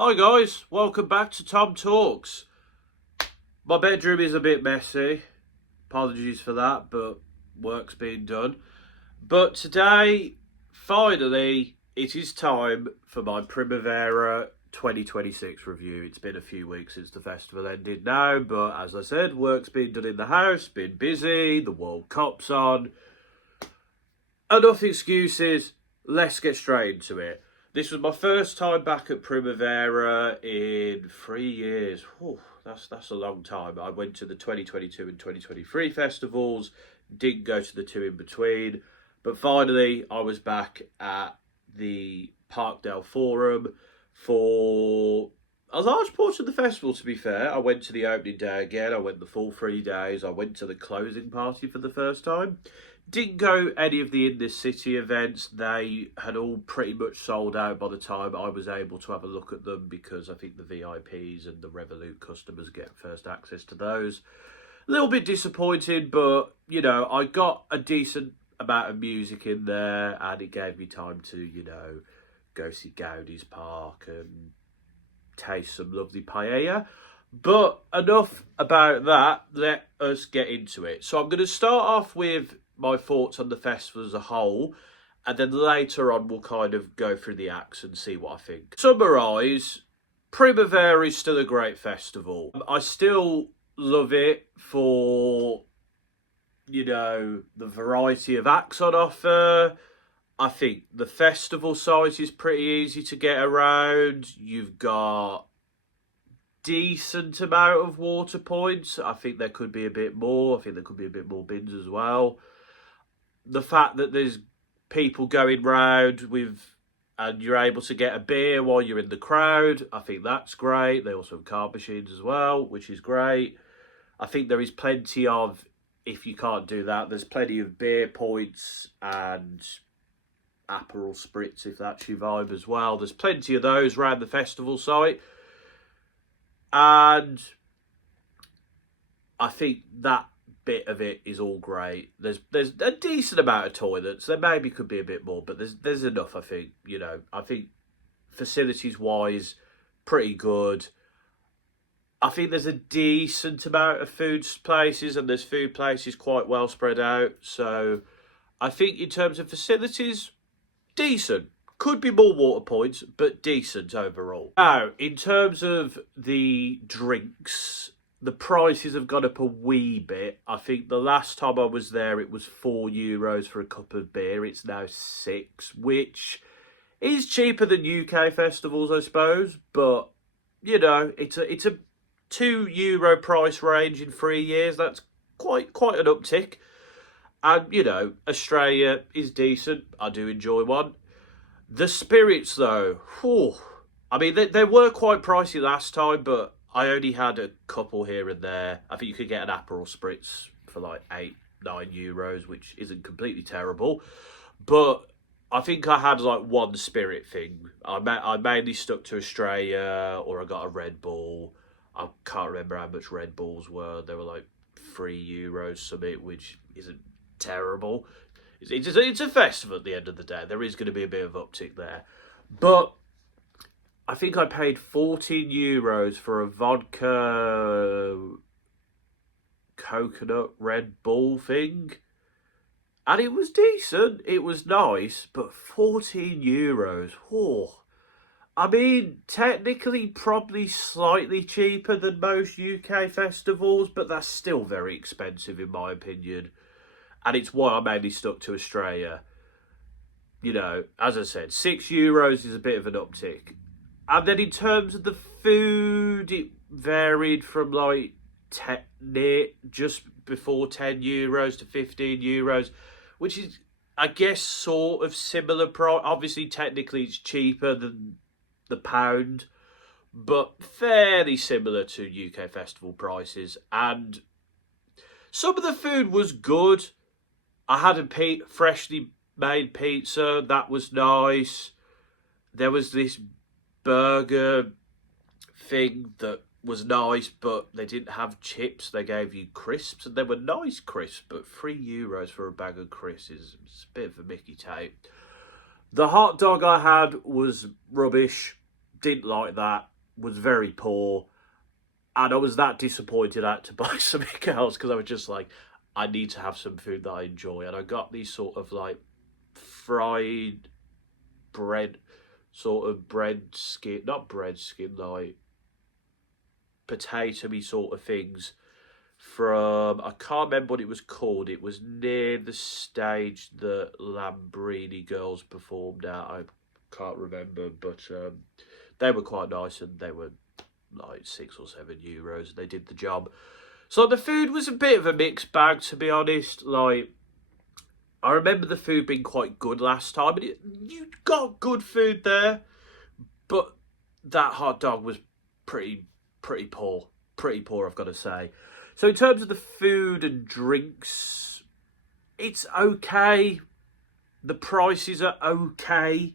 Hi guys, welcome back to TomTalks. My bedroom is a bit messy. Apologies for that, but work's being done. But today, finally, it is time for my Primavera 2026 review. It's been a few weeks since the festival ended now, but as I said, work's been done in the house, been busy, the World Cup's on. Enough excuses, let's get straight into it. This was my first time back at Primavera in 3 years. Whew, that's a long time. I went to the 2022 and 2023 festivals, didn't go to the two in between, but finally I was back at the Parkdale Forum for a large portion of the festival, to be fair. I went to the opening day again, I went the full 3 days, I went to the closing party for the first time. Didn't go any of the In This City events. They had all pretty much sold out by the time I was able to have a look at them, because I think the VIPs and the Revolut customers get first access to those. A little bit disappointed, but, you know, I got a decent amount of music in there and it gave me time to, go see Gaudi's Park and taste some lovely paella. But enough about that, let us get into it. So I'm going to start off with my thoughts on the festival as a whole, and then later on we'll kind of go through the acts and see what I think. Summarise, Primavera is still a great festival. I still love it for, the variety of acts on offer. I think the festival size is pretty easy to get around. You've got decent amount of water points. I think there could be a bit more. I think there could be a bit more bins as well. The fact that there's people going round and you're able to get a beer while you're in the crowd, I think that's great. They also have card machines as well, which is great. I think there is plenty of, if you can't do that, there's plenty of beer points and Aperol Spritz, if that's your vibe as well. There's plenty of those around the festival site. And I think that bit of it is all great. There's a decent amount of toilets. There maybe could be a bit more, but there's enough, I think. I think facilities wise, pretty good. I think there's a decent amount of food places, and there's food places quite well spread out. So I think in terms of facilities, decent. Could be more water points, but decent overall. Now, in terms of the drinks, the prices have gone up a wee bit. I think the last time I was there, it was €4 for a cup of beer. It's now 6, which is cheaper than UK festivals, I suppose. But, it's a €2 price range in 3 years. That's quite an uptick. And, Australia is decent. I do enjoy one. The spirits, though, whew, I mean, they were quite pricey last time, but I only had a couple here and there. I think you could get an Aperol Spritz for like €8-9, which isn't completely terrible. But I think I had like one spirit thing. I mainly stuck to Australia, or I got a Red Bull. I can't remember how much Red Bulls were. They were like €3 something, which isn't terrible. It's a festival at the end of the day. There is going to be a bit of uptick there. But I think I paid €14 for a vodka coconut Red Bull thing. And it was decent. It was nice. But €14, oh. I mean, technically probably slightly cheaper than most UK festivals, but that's still very expensive in my opinion. And it's why I mainly stuck to Australia. As I said, €6 is a bit of an uptick. And then in terms of the food, it varied from like just before €10 to €15, which is, I guess, sort of similar price. Obviously, technically, it's cheaper than the pound, but fairly similar to UK festival prices. And some of the food was good. I had a freshly made pizza. That was nice. There was this burger thing that was nice, but they didn't have chips. They gave you crisps, and they were nice crisps, but €3 for a bag of crisps is a bit of a Mickey tape. The hot dog I had was rubbish. Didn't like that. Was very poor. And I was that disappointed I had to buy something else because I was just like, I need to have some food that I enjoy. And I got these sort of like fried bread, sort of bread skin, not bread skin, like potato-y sort of things from, I can't remember what it was called. It was near the stage that Lambrini girls performed at. I can't remember, but they were quite nice and they were like €6 or €7. They did the job. So the food was a bit of a mixed bag, to be honest. Like, I remember the food being quite good last time, and you got good food there, but that hot dog was pretty poor. Pretty poor, I've got to say. So in terms of the food and drinks, it's okay. The prices are okay,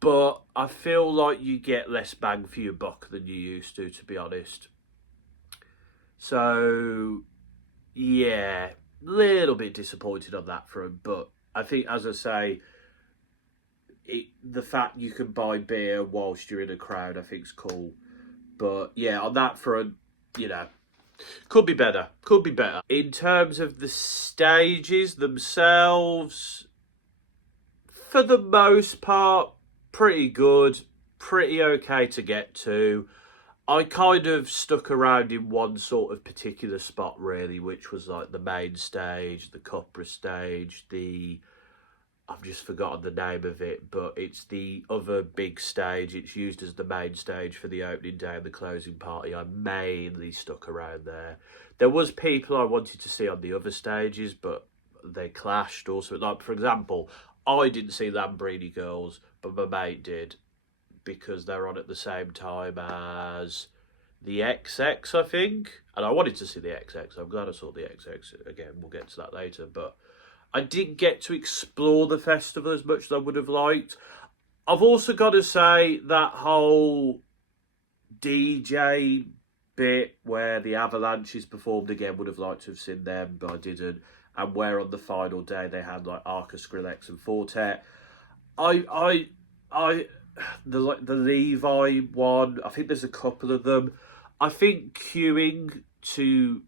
but I feel like you get less bang for your buck than you used to be honest. So, yeah, little bit disappointed on that front, but I think, as I say, the fact you can buy beer whilst you're in a crowd, I think is cool. But yeah, on that front, you know, could be better. Could be better. In terms of the stages themselves, for the most part, pretty good. Pretty okay to get to. I kind of stuck around in one sort of particular spot, really, which was like the main stage, the Cupra stage, I've just forgotten the name of it, but it's the other big stage. It's used as the main stage for the opening day and the closing party. I mainly stuck around there. There was people I wanted to see on the other stages, but they clashed also. Like, for example, I didn't see Lambrini Girls, but my mate did, because they're on at the same time as the XX, I think. And I wanted to see the XX. I'm glad I saw the XX again. We'll get to that later. But I didn't get to explore the festival as much as I would have liked. I've also got to say that whole DJ bit where the Avalanches performed again, would have liked to have seen them, but I didn't. And where on the final day they had like Arca, Skrillex and Fortet. The Levi one, I think there's a couple of them. I think queuing to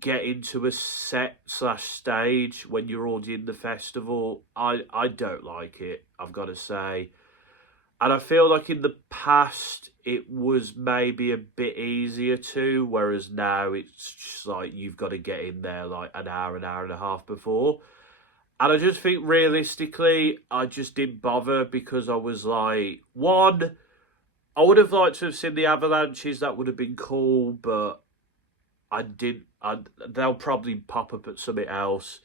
get into a set/stage when you're already in the festival, I don't like it, I've got to say. And I feel like in the past it was maybe a bit easier to, whereas now it's just like you've got to get in there like an hour and a half before. And I just think realistically, I just didn't bother because I was like, one, I would have liked to have seen the Avalanches, that would have been cool, but I didn't. They'll probably pop up at something else.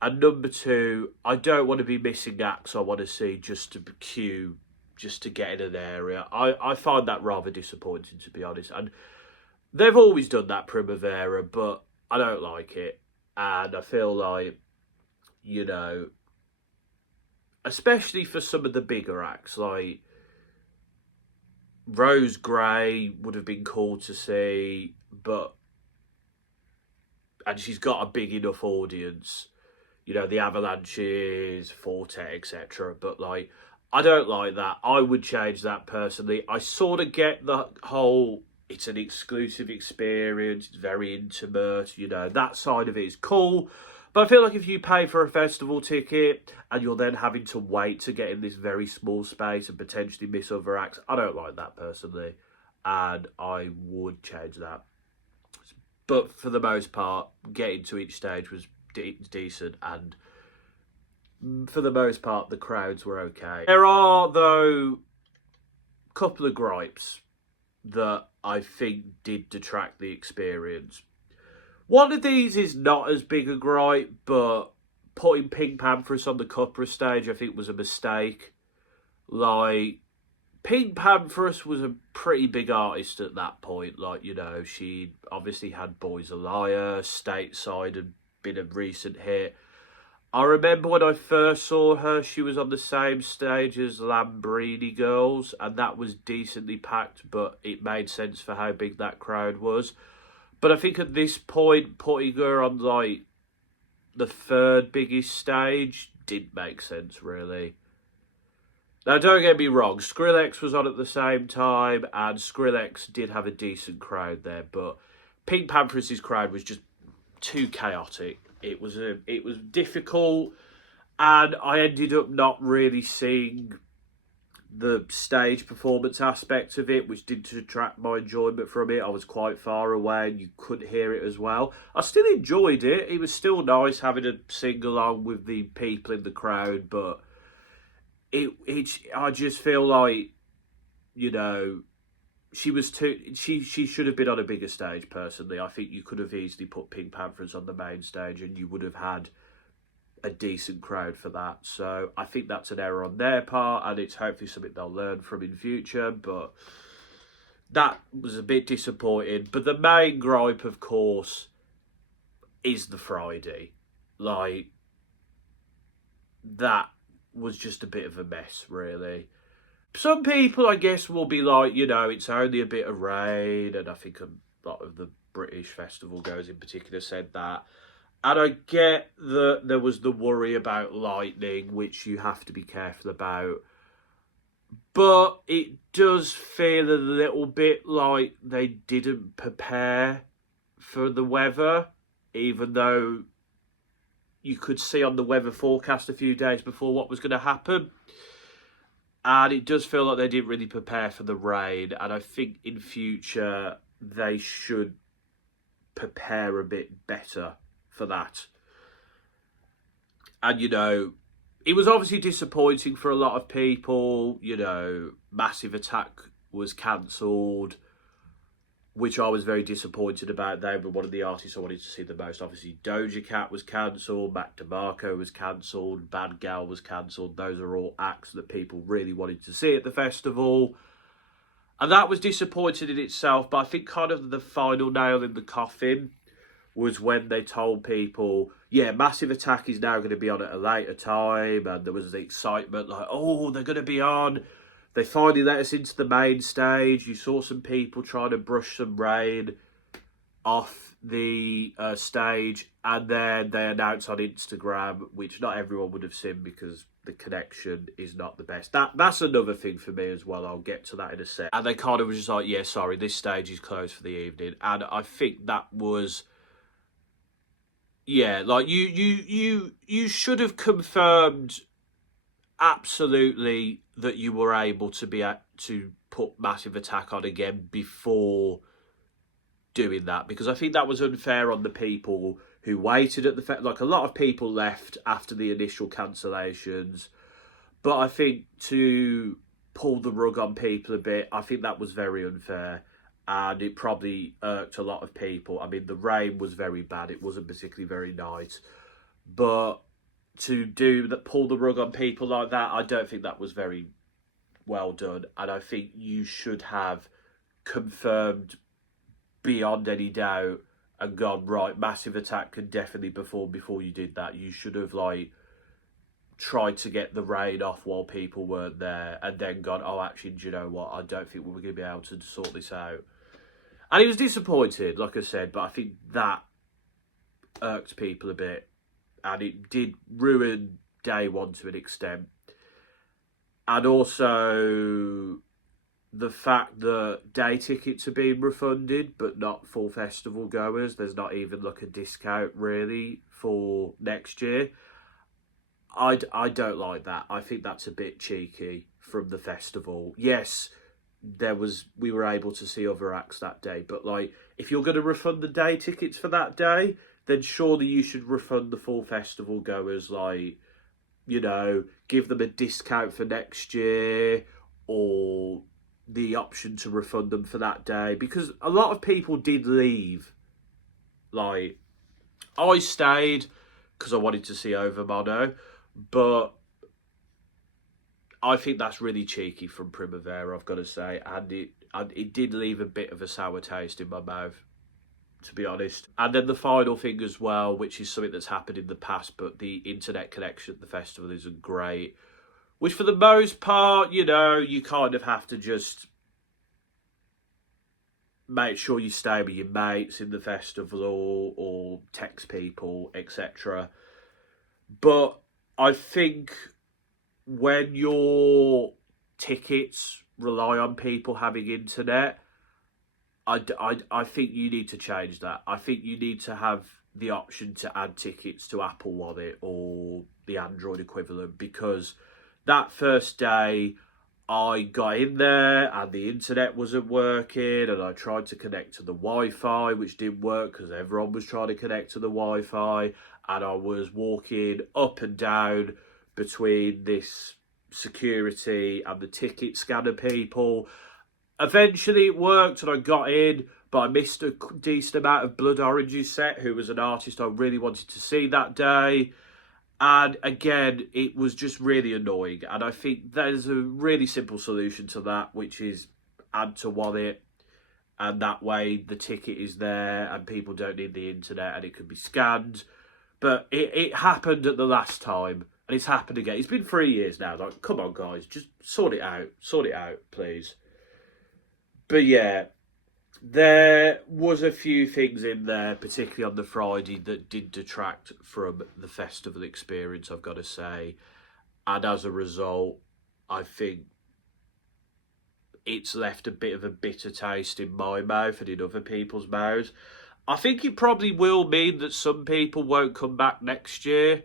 And number two, I don't want to be missing acts I want to see just to queue, just to get in an area. I find that rather disappointing, to be honest. And they've always done that, Primavera, but I don't like it. And I feel like, you know, especially for some of the bigger acts, like Rose Gray would have been cool to see, and she's got a big enough audience, you know, the Avalanches, Forte, etc. But like, I don't like that. I would change that personally. I sort of get the whole, it's an exclusive experience, it's very intimate, you know, that side of it is cool. But I feel like if you pay for a festival ticket and you're then having to wait to get in this very small space and potentially miss other acts, I don't like that personally. And I would change that. But for the most part, getting to each stage was decent, and for the most part, the crowds were okay. There are, though, a couple of gripes that I think did detract the experience. One of these is not as big a gripe, but putting Pink Pantheress on the Cupra stage, I think, was a mistake. Like, Pink Pantheress was a pretty big artist at that point. Like, you know, she obviously had Boys a Liar, Stateside had been a recent hit. I remember when I first saw her, she was on the same stage as Lambrini Girls, and that was decently packed, but it made sense for how big that crowd was. But I think at this point, putting her on, like, the third biggest stage didn't make sense, really. Now, don't get me wrong, Skrillex was on at the same time, and Skrillex did have a decent crowd there, but Pink Panthers' crowd was just too chaotic. It was difficult, and I ended up not really seeing the stage performance aspect of it, which did detract my enjoyment from it. I was quite far away and you couldn't hear it as well. I still enjoyed it. It was still nice having a sing along with the people in the crowd, but I just feel like, you know, she should have been on a bigger stage. Personally, I think you could have easily put Pink Panthers on the main stage and you would have had a decent crowd for that. So I think that's an error on their part, and it's hopefully something they'll learn from in future. But that was a bit disappointing. But the main gripe, of course, is the Friday. Like, that was just a bit of a mess, really. Some people, I guess, will be like, you know, it's only a bit of rain, and I think a lot of the British festival goers in particular said that. And I get that there was the worry about lightning, which you have to be careful about. But it does feel a little bit like they didn't prepare for the weather, even though you could see on the weather forecast a few days before what was going to happen. And it does feel like they didn't really prepare for the rain. And I think in future they should prepare a bit better for that. And, you know, it was obviously disappointing for a lot of people. You know, Massive Attack was cancelled, which I was very disappointed about. They were one of the artists I wanted to see the most. Obviously, Doja Cat was cancelled, Mac DeMarco was cancelled, Bad Gal was cancelled. Those are all acts that people really wanted to see at the festival. And that was disappointing in itself, but I think kind of the final nail in the coffin was when they told people, yeah, Massive Attack is now going to be on at a later time, and there was the excitement, like, oh, they're going to be on. They finally let us into the main stage. You saw some people trying to brush some rain off the stage, and then they announced on Instagram, which not everyone would have seen because the connection is not the best. That's another thing for me as well. I'll get to that in a sec. And they kind of was just like, yeah, sorry, this stage is closed for the evening. And I think that was... Yeah, like you should have confirmed absolutely that you were able to put Massive Attack on again before doing that, because I think that was unfair on the people who waited at the like a lot of people left after the initial cancellations, but I think to pull the rug on people a bit, I think that was very unfair. And it probably irked a lot of people. I mean, the rain was very bad. It wasn't particularly very nice. But to pull the rug on people like that, I don't think that was very well done. And I think you should have confirmed beyond any doubt and gone, right, Massive Attack can definitely perform before you did that. You should have, like, tried to get the rain off while people weren't there and then gone, oh, actually, do you know what? I don't think we're going to be able to sort this out. And he was disappointed, like I said, but I think that irked people a bit. And it did ruin day one to an extent. And also the fact that day tickets are being refunded, but not full festival goers. There's not even like a discount really for next year. I don't like that. I think that's a bit cheeky from the festival. Yes, we were able to see other acts that day, but like, if you're going to refund the day tickets for that day, then surely you should refund the full festival goers, like, you know, give them a discount for next year or the option to refund them for that day, because a lot of people did leave. Like, I stayed because I wanted to see Overmono, but I think that's really cheeky from Primavera, I've got to say, and it did leave a bit of a sour taste in my mouth, to be honest. And then the final thing as well, which is something that's happened in the past, but the internet connection at the festival isn't great, which for the most part, you know, you kind of have to just make sure you stay with your mates in the festival or text people, etc. But I think when you're tickets rely on people having internet. I think you need to change that. I think you need to have the option to add tickets to Apple Wallet or the Android equivalent, because that first day I got in there and the internet wasn't working, and I tried to connect to the Wi-Fi, which didn't work because everyone was trying to connect to the Wi-Fi, and I was walking up and down between this security and the ticket scanner people. Eventually it worked and I got in, but I missed a decent amount of Blood Orange's set, who was an artist I really wanted to see that day. And again, it was just really annoying. And I think there's a really simple solution to that, which is add to wallet. And that way the ticket is there and people don't need the internet and it can be scanned. But it happened at the last time and it's happened again. It's been 3 years now. Like, come on, guys, just sort it out. Sort it out, please. But yeah, there was a few things in there, particularly on the Friday, that did detract from the festival experience, I've got to say. And as a result, I think it's left a bit of a bitter taste in my mouth and in other people's mouths. I think it probably will mean that some people won't come back next year.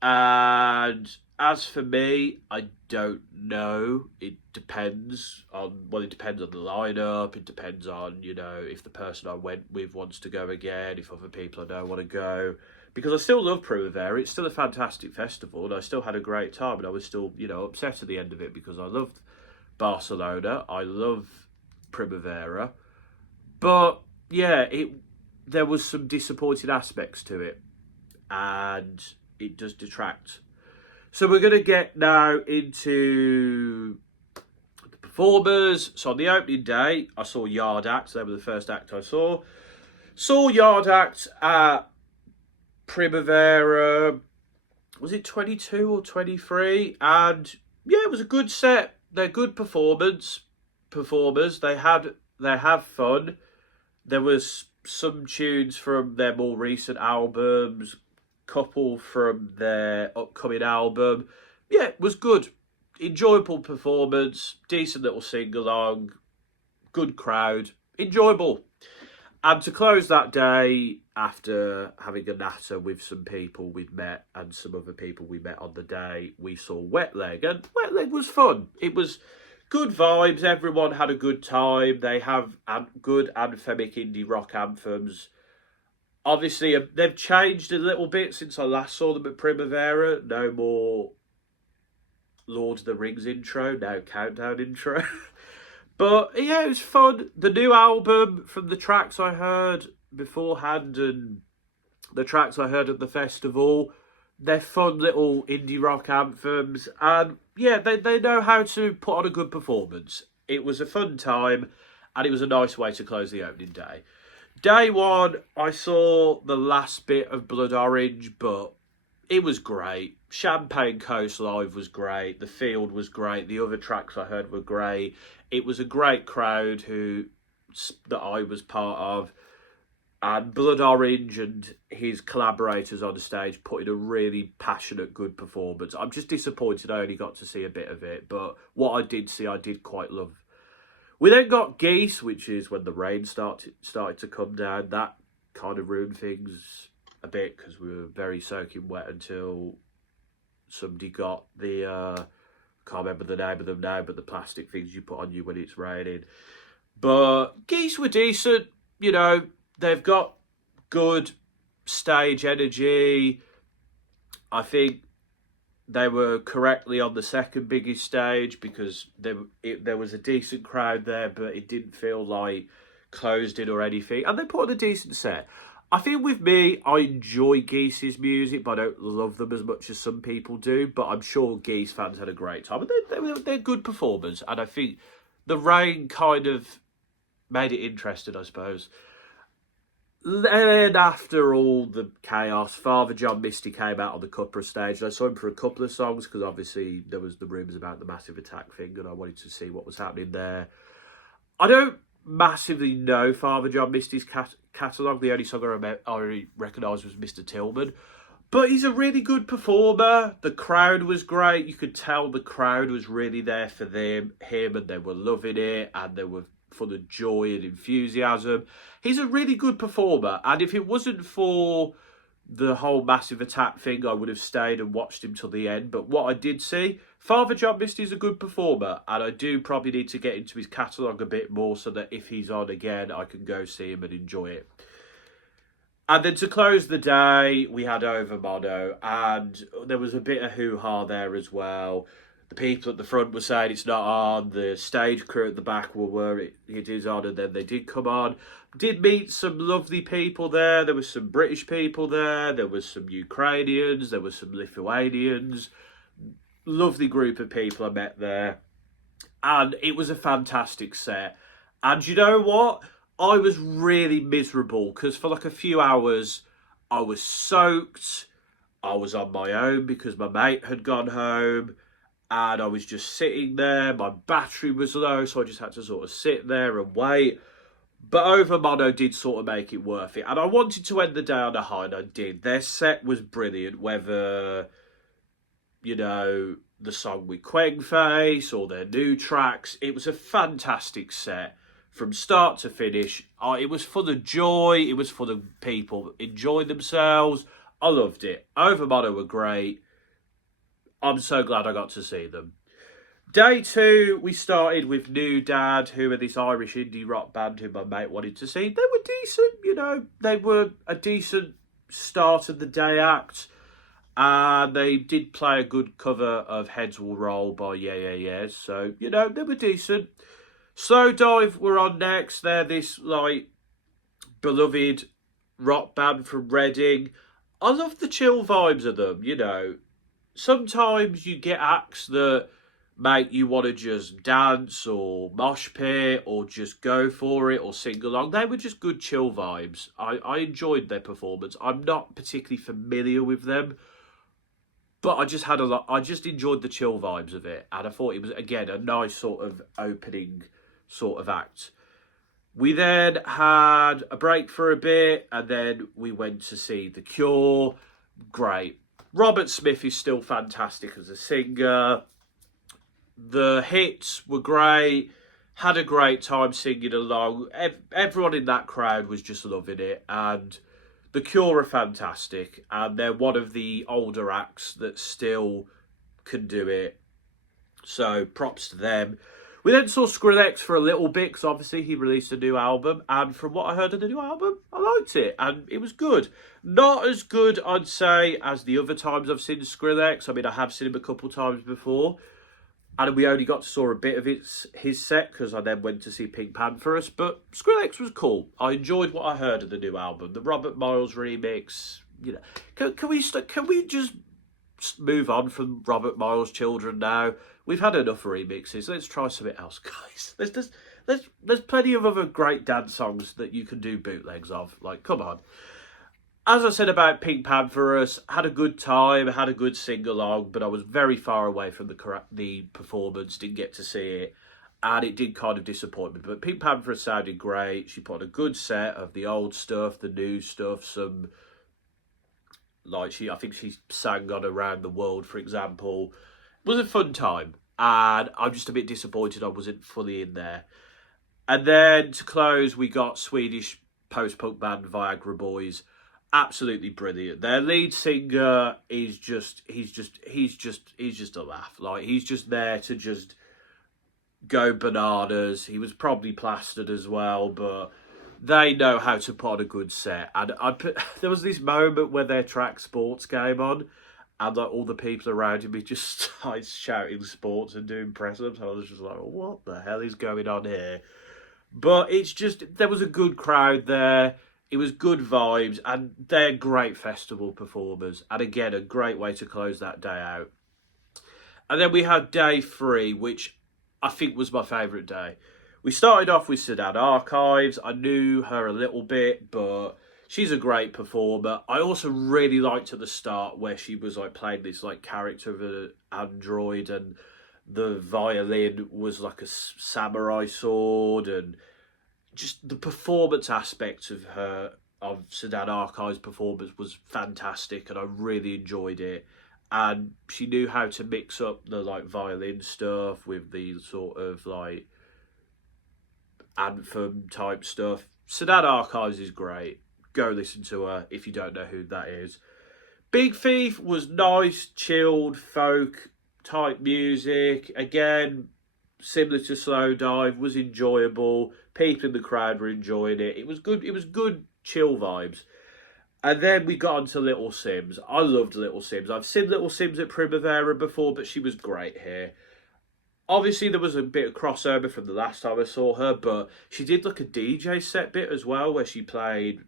And as for me, I don't know. It depends on the lineup. It depends on, if the person I went with wants to go again, if other people I know want to go. Because I still love Primavera. It's still a fantastic festival and I still had a great time, and I was still, upset at the end of it because I loved Barcelona. I love Primavera. But yeah, there was some disappointing aspects to it, and it does detract. So we're going to get now into the performers. So on the opening day, I saw Yard Act. They were the first act I saw. Saw Yard Act at Primavera. Was it 22 or 23? And yeah, it was a good set. They're good performers. They have fun. There was some tunes from their more recent albums, couple from their upcoming album. Yeah, it was good. Enjoyable performance, decent little sing-along, good crowd, enjoyable. And to close that day, after having a natter with some people we'd met and some other people we met on the day, we saw Wet Leg. And Wet Leg was fun. It was good vibes. Everyone had a good time. They have good anthemic indie rock anthems. Obviously, they've changed a little bit since I last saw them at Primavera. No more Lord of the Rings intro, now Countdown intro. But yeah, it was fun. The new album, from the tracks I heard beforehand and the tracks I heard at the festival, they're fun little indie rock anthems. And yeah, they know how to put on a good performance. It was a fun time and it was a nice way to close the opening day. Day one, I saw the last bit of Blood Orange, but it was great. Champagne Coast Live was great. The Field was great. The other tracks I heard were great. It was a great crowd that I was part of. And Blood Orange and his collaborators on the stage put in a really passionate, good performance. I'm just disappointed I only got to see a bit of it, but what I did see, I did quite love. We then got Geese, which is when the rain started to come down. That kind of ruined things a bit because we were very soaking wet until somebody got the, can't remember the name of them now, but the plastic things you put on you when it's raining. But Geese were decent, they've got good stage energy. I think they were correctly on the second biggest stage because there was a decent crowd there, but it didn't feel like closed in or anything. And they put on a decent set. I think with me, I enjoy Geese's music, but I don't love them as much as some people do. But I'm sure Geese fans had a great time. And they're good performers. And I think the rain kind of made it interesting, I suppose. Then after all the chaos, Father John Misty came out on the Cupra stage. I saw him for a couple of songs because obviously there was the rumours about the Massive Attack thing and I wanted to see what was happening there. I don't massively know Father John Misty's catalogue. The only song I recognised was Mr. Tillman. But he's a really good performer. The crowd was great. You could tell the crowd was really there for him, and they were loving it, and they were full of joy and enthusiasm. He's a really good performer, and if it wasn't for the whole massive attack thing, I would have stayed and watched him till the end. But what I did see, Father John Misty's a good performer, and I do probably need to get into his catalogue a bit more so that if he's on again, I can go see him and enjoy it. And then to close the day, we had Over Mono, and there was a bit of hoo-ha there as well. The people at the front were saying it's not on, the stage crew at the back were it is on, and then they did come on. Did meet some lovely people there. There was some British people there was some Ukrainians, there was some Lithuanians. Lovely group of people I met there. And it was a fantastic set. And you know what? I was really miserable because for like a few hours I was soaked. I was on my own because my mate had gone home, and I was just sitting there. My battery was low, so I just had to sort of sit there and wait. But Over Mono did sort of make it worth it. And I wanted to end the day on a high, and I did. Their set was brilliant, whether, you know, the song with Quengface or their new tracks. It was a fantastic set from start to finish. It was full of joy. It was full of people enjoying themselves. I loved it. Over Mono were great. I'm so glad I got to see them. Day 2, we started with New Dad, who are this Irish indie rock band who my mate wanted to see. They were decent, you know. They were a decent start of the day act. And they did play a good cover of Heads Will Roll by Yeah Yeah Yeahs. So, you know, they were decent. Slow Dive were on next. They're this, like, beloved rock band from Reading. I love the chill vibes of them, you know. Sometimes you get acts that make you want to just dance or mosh pit or just go for it or sing along. They were just good chill vibes. I enjoyed their performance. I'm not particularly familiar with them, but I just enjoyed the chill vibes of it. And I thought it was, again, a nice sort of opening sort of act. We then had a break for a bit, and then we went to see The Cure. Great. Robert Smith is still fantastic as a singer. The hits were great. Had a great time singing along. Everyone in that crowd was just loving it. And The Cure are fantastic. And they're one of the older acts that still can do it. So props to them. We then saw Skrillex for a little bit, because obviously he released a new album. And from what I heard of the new album, I liked it. And it was good. Not as good, I'd say, as the other times I've seen Skrillex. I mean, I have seen him a couple times before. And we only got to saw a bit of his set, because I then went to see Pink Pantherus. But Skrillex was cool. I enjoyed what I heard of the new album. The Robert Miles remix. You know, can we just move on from Robert Miles' Children now? We've had enough remixes. Let's try something else, guys. There's plenty of other great dance songs that you can do bootlegs of. Like, come on. As I said about Pink Pantherus, had a good time, had a good sing-along, but I was very far away from the performance, didn't get to see it, and it did kind of disappoint me. But Pink Pantherus sounded great. She put on a good set of the old stuff, the new stuff, some, like, I think she sang on Around the World, for example. It was a fun time, and I'm just a bit disappointed I wasn't fully in there. And then to close, we got Swedish post-punk band Viagra Boys. Absolutely brilliant. Their lead singer is he's just a laugh. Like, he's just there to just go bananas. He was probably plastered as well, but they know how to put on a good set. And there was this moment where their track Sports came on, and like all the people around him, he just started shouting sports and doing press ups. I was just like, what the hell is going on here? But it's just, there was a good crowd there. It was good vibes, and they're great festival performers. And again, a great way to close that day out. And then we had day 3, which I think was my favourite day. We started off with Sedan Archives. I knew her a little bit, but she's a great performer. I also really liked at the start where she was like playing this like character of an android, and the violin was like a samurai sword, and just the performance aspect of her of Sedan Archive's performance was fantastic, and I really enjoyed it. And she knew how to mix up the like violin stuff with the sort of like anthem type stuff. Sedan Archives is great. Go listen to her if you don't know who that is. Big Thief was nice, chilled, folk type music. Again, similar to Slow Dive, was enjoyable. People in the crowd were enjoying it. It was good. It was good, chill vibes. And then we got onto Little Sims. I loved Little Sims. I've seen Little Sims at Primavera before, but she was great here. Obviously, there was a bit of crossover from the last time I saw her, but she did like a DJ set bit as well, where she played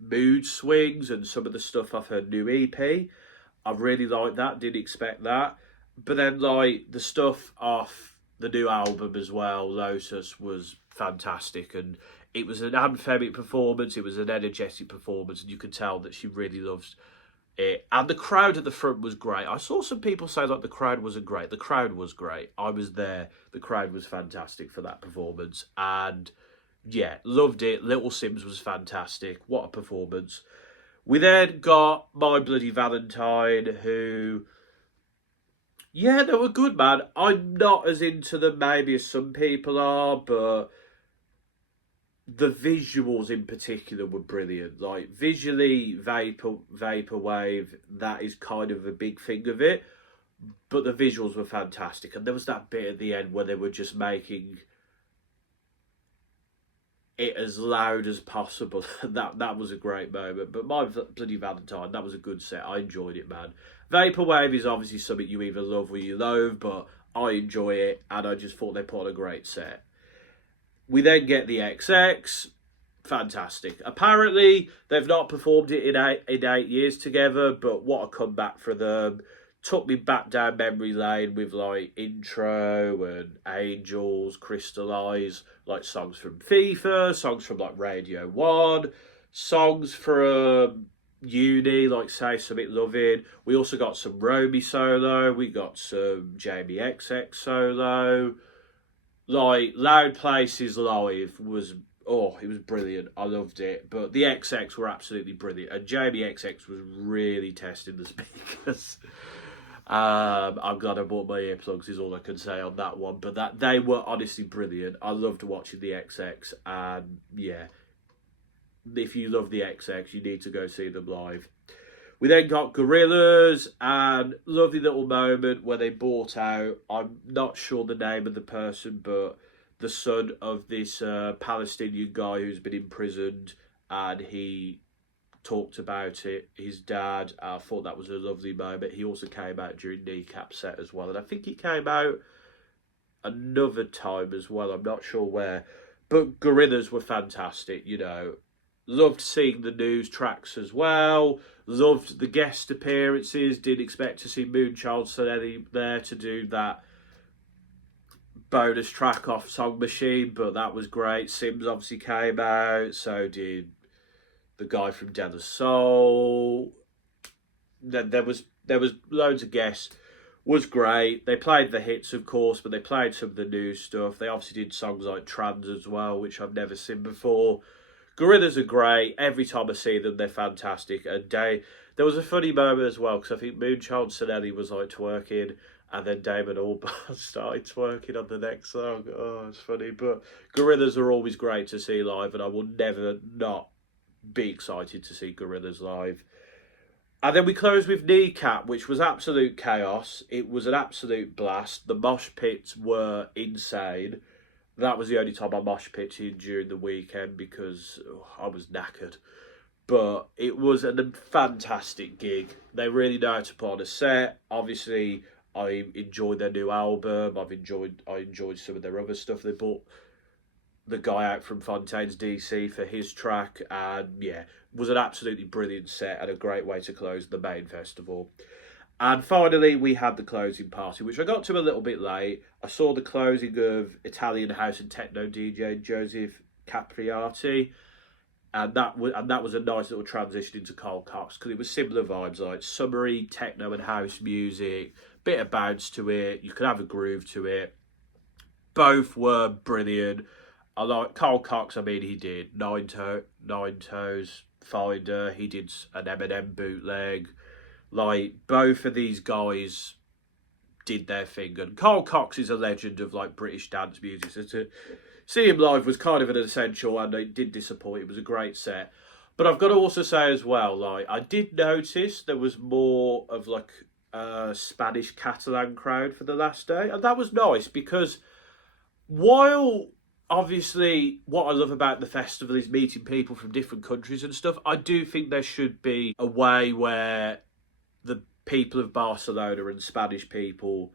mood swings and some of the stuff off her new EP. I really liked that, didn't expect that. But then, like, the stuff off the new album as well, Lotus, was fantastic. And it was an anthemic performance, it was an energetic performance, and you could tell that she really loves it. And the crowd at the front was great. I saw some people say, like, the crowd wasn't great. The crowd was great. I was there. The crowd was fantastic for that performance. And yeah, loved it. Little Sims was fantastic. What a performance. We then got My Bloody Valentine, who, yeah, they were good, man. I'm not as into them maybe as some people are, but the visuals in particular were brilliant. Like, visually, Vaporwave, that is kind of a big thing of it. But the visuals were fantastic. And there was that bit at the end where they were just making it as loud as possible. that was a great moment. But My Bloody Valentine, that was a good set. I enjoyed it, man. Vaporwave is obviously something you either love or you loathe, but I enjoy it, and I just thought they put on a great set. We then get the XX. Fantastic. Apparently, they've not performed it in 8 years together, but what a comeback for them. Took me back down memory lane with like Intro and Angels, Crystallize, like songs from FIFA, songs from like Radio 1, songs from uni, like Say Something Loving. We also got some Romy solo, we got some Jamie XX solo. Like, Loud Places live was, oh, it was brilliant. I loved it. But the XX were absolutely brilliant. And Jamie XX was really testing the speakers. I'm glad I bought my earplugs is all I can say on that one. But that they were honestly brilliant. I loved watching the XX. And yeah, if you love the XX, you need to go see them live. We then got Gorillaz, and lovely little moment where they bought out, I'm not sure the name of the person, but the son of this Palestinian guy who's been imprisoned, and he talked about it, his dad. I thought that was a lovely moment. He also came out during Kneecap set as well, and I think he came out another time as well, I'm not sure where. But Gorillaz were fantastic, you know. Loved seeing the news tracks as well. Loved the guest appearances. Didn't expect to see Moonchild Sonelli there to do that bonus track off Song Machine, but that was great. Sims obviously came out. So did the guy from De La Soul. Then there was loads of guests. Was great. They played the hits, of course, but they played some of the new stuff. They obviously did songs like Trans as well, which I've never seen before. Gorillaz are great. Every time I see them, they're fantastic. And there was a funny moment as well, because I think Moonchild Sonelli was like twerking, and then Damon Albarn started twerking on the next song. Oh, it's funny. But Gorillaz are always great to see live, and I will never not be excited to see Gorillaz live. And then we closed with Kneecap, which was absolute chaos. It was an absolute blast. The mosh pits were insane. That was the only time I mosh pitted during the weekend because I was knackered. But it was a fantastic gig. They really know how to put on a set. Obviously, I enjoyed their new album. I enjoyed some of their other stuff. They brought the guy out from Fontaine's DC for his track. And yeah, it was an absolutely brilliant set and a great way to close the main festival. And finally, we had the closing party, which I got to a little bit late. I saw the closing of Italian house and techno DJ Joseph Capriati, and that was a nice little transition into Carl Cox, because it was similar vibes, like summery techno and house music, bit of bounce to it. You could have a groove to it. Both were brilliant. I like Carl Cox. I mean, he did Nine Toes Finder. He did an Eminem bootleg. Like, both of these guys did their thing, and Carl Cox is a legend of like British dance music. So to see him live was kind of an essential, and it did disappoint. It was a great set. But I've got to also say as well, like, I did notice there was more of like a Spanish Catalan crowd for the last day. And that was nice because while obviously what I love about the festival is meeting people from different countries and stuff, I do think there should be a way where the people of Barcelona and Spanish people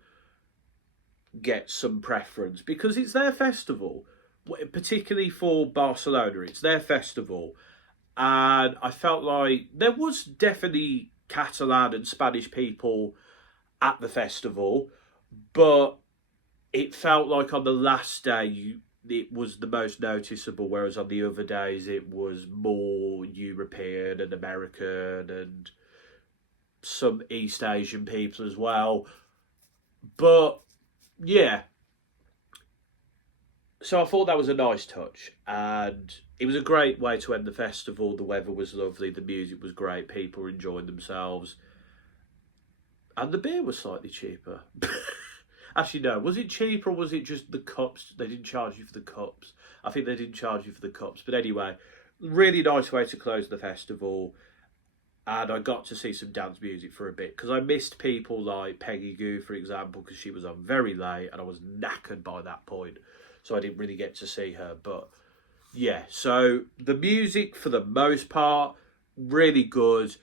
get some preference because it's their festival, particularly for Barcelona. It's their festival. And I felt like there was definitely Catalan and Spanish people at the festival, but it felt like on the last day it was the most noticeable, whereas on the other days it was more European and American and some East Asian people as well. But yeah, so I thought that was a nice touch, and it was a great way to end the festival. The weather was lovely, the music was great, people were enjoying themselves, and the beer was slightly cheaper. Actually, no, was it cheaper or was it just the cups? They didn't charge you for the cups. I think they didn't charge you for the cups. But anyway, really nice way to close the festival. And I got to see some dance music for a bit because I missed people like Peggy Goo, for example, because she was on very late and I was knackered by that point. So I didn't really get to see her. But yeah, so the music for the most part, really good.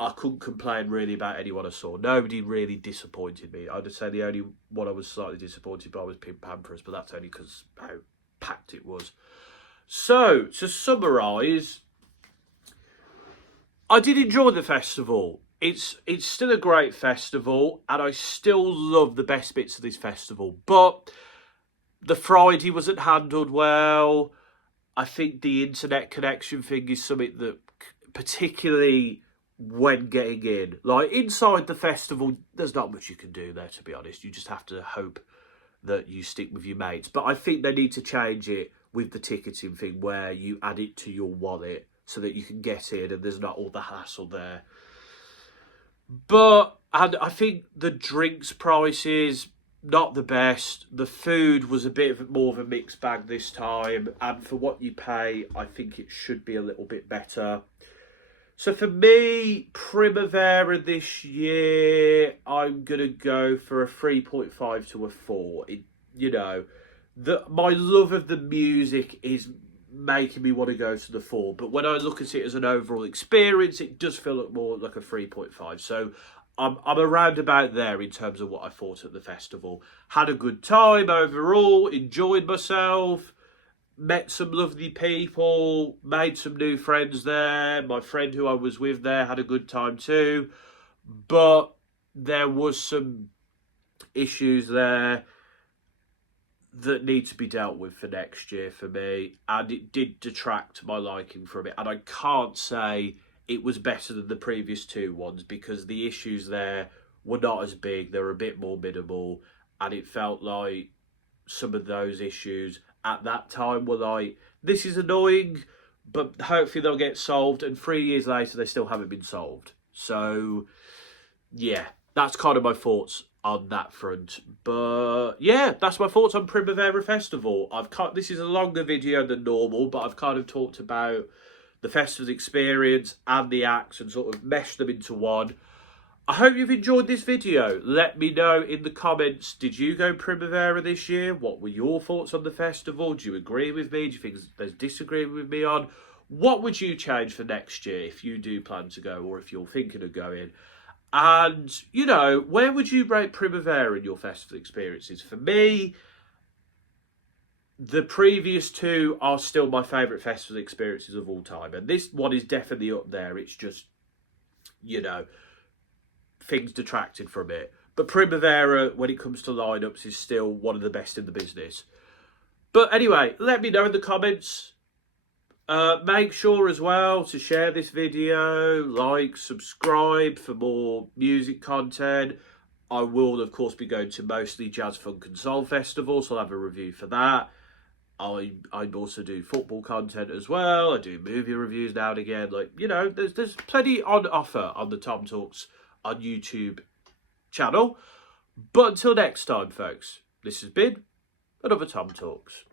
I couldn't complain really about anyone I saw. Nobody really disappointed me. I'd say the only one I was slightly disappointed by was Pink Panthers, but that's only because how packed it was. So, to summarise, I did enjoy the festival. It's still a great festival, and I still love the best bits of this festival. But the Friday wasn't handled well. I think the internet connection thing is something that particularly when getting in, like inside the festival, there's not much you can do there, to be honest. You just have to hope that you stick with your mates. But I think they need to change it with the ticketing thing where you add it to your wallet so that you can get in and there's not all the hassle there. And I think the drinks prices, not the best. The food was a bit more of a mixed bag this time, and for what you pay, I think it should be a little bit better. So for me, Primavera this year, I'm going to go for a 3.5 to a 4. My love of the music is making me want to go to the 4. But when I look at it as an overall experience, it does feel more like a 3.5. So I'm around about there in terms of what I thought at the festival. Had a good time overall, enjoyed myself. Met some lovely people, made some new friends there. My friend who I was with there had a good time too. But there was some issues there that need to be dealt with for next year for me. And it did detract my liking from it. And I can't say it was better than the previous two ones because the issues there were not as big. They were a bit more minimal. And it felt like some of those issues at that time were like, this is annoying, but hopefully they'll get solved. And 3 years later, they still haven't been solved. So, yeah, that's kind of my thoughts on that front. But, yeah, that's my thoughts on Primavera Festival. This is a longer video than normal, but I've kind of talked about the festival experience and the acts and sort of meshed them into one. I hope you've enjoyed this video. Let me know in the comments, did you go Primavera this year? What were your thoughts on the festival? Do you agree with me? Do you think there's disagreeing with me on? What would you change for next year if you do plan to go or if you're thinking of going? And, where would you rate Primavera in your festival experiences? For me, the previous two are still my favourite festival experiences of all time. And this one is definitely up there. It's just, things detracted from it. But Primavera, when it comes to lineups, is still one of the best in the business. But anyway, let me know in the comments. Make sure as well to share this video, like, subscribe for more music content. I will, of course, be going to mostly Jazz, Funk and Soul Festival, so I'll have a review for that. I also do football content as well. I do movie reviews now and again. Like, you know, there's plenty on offer on the Tom Talks on YouTube channel. But until next time, folks, this has been another Tom Talks.